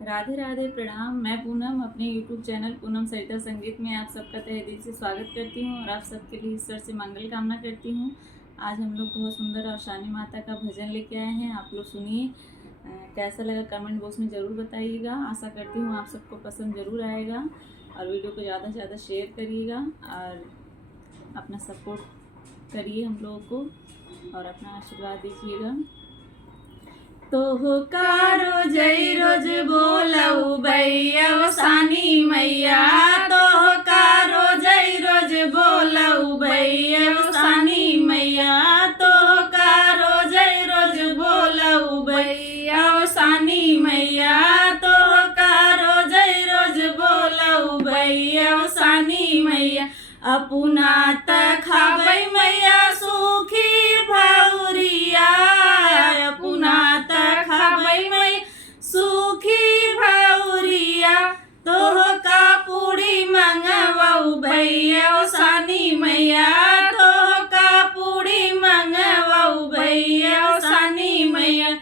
राधे राधे, प्रणाम। मैं पूनम अपने YouTube चैनल पूनम सरिता संगीत में आप सबका तहे दिल से स्वागत करती हूँ और आप सबके लिए ईश्वर से मंगल कामना करती हूँ। आज हम लोग बहुत सुंदर और शानी माता का भजन लेके आए हैं, आप लोग सुनिए। कैसा लगा कमेंट बॉक्स में ज़रूर बताइएगा। आशा करती हूँ आप सबको पसंद ज़रूर आएगा और वीडियो को ज़्यादा से ज़्यादा शेयर करिएगा और अपना सपोर्ट करिए हम लोगों को और अपना आशीर्वाद दीजिएगा। तोहकारो जय रोज बोलऊ भैया सानी मैया, तोहकारो जय रोज बोलऊ भैया सानी मैया, तोहकारो जय रोज बोलऊ भैया सानी मैया, तोहकारो जय रोज बोलऊ भैया सानी मैया। अपना खाबै मैया सुखी भौरिया, अपना खाबै मैया सुखी भौरिया, तोहका पूरी मंगवाऊ भैया सानी मैया, तोहका पूरी मंगवाऊ भैया सानी मैया,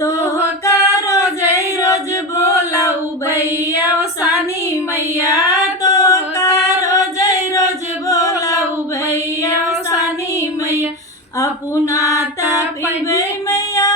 तोहका रोजै रोज बोलऊ भैया सानी मैया, तोहका रोजै रोज बोलऊ भैया सानी मैया। अपना पीबै मैया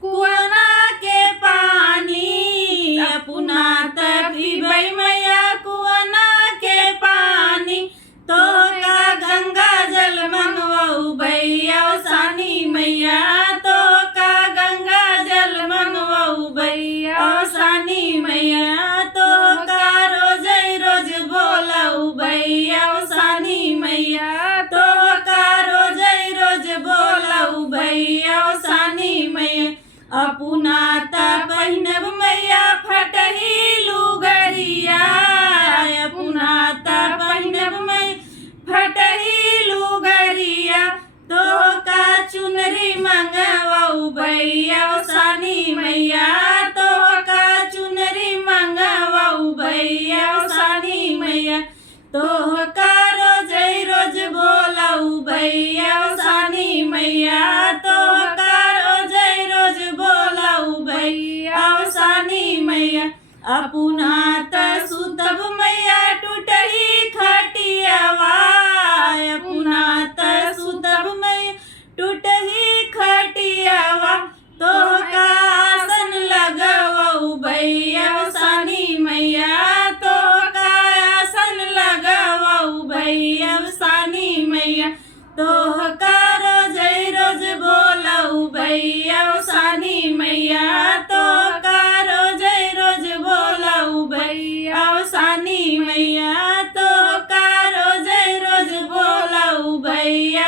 कुआना के पानी, अपना पीबै मैया कुआना के पानी, तोहका गंगा जल मंगवाऊ भैया सानी मैया, तोहका गंगा जल मंगवाऊ भैया सानी मैया, तोहका रोजै रोज बोलऊ भैया सानी मैया, तोहका रोजै रोज बोलऊ भैया सानी मैया। अपना पहिनब मैया फटही लुगरिया, अपना पहिनब मैया फटही लुगरिया, तोहका चुनरी मंगवाऊ भैया सानी मैया, तोहका चुनरी मंगवाऊ भैया सानी मैया, तोहका रोजै रोज बोलऊ भैया सानी मैया, तोहका रोजै रोज बोलऊ भैया सानी मैया। अपना सुतब मैया टूटही खटियावा, अपना सुतब मैया टूटही खटियावा, तोहका आसन लगवाऊ भैया सानी मैया, तोहका आसन लगवाऊ भैया सानी मैया, तोहका रोजै रोज बोलऊ भैया सानी मैया, तोहका रोजै रोज बोलऊ भैया सानी मैया, तोहका रोजै रोज बोलऊ भैया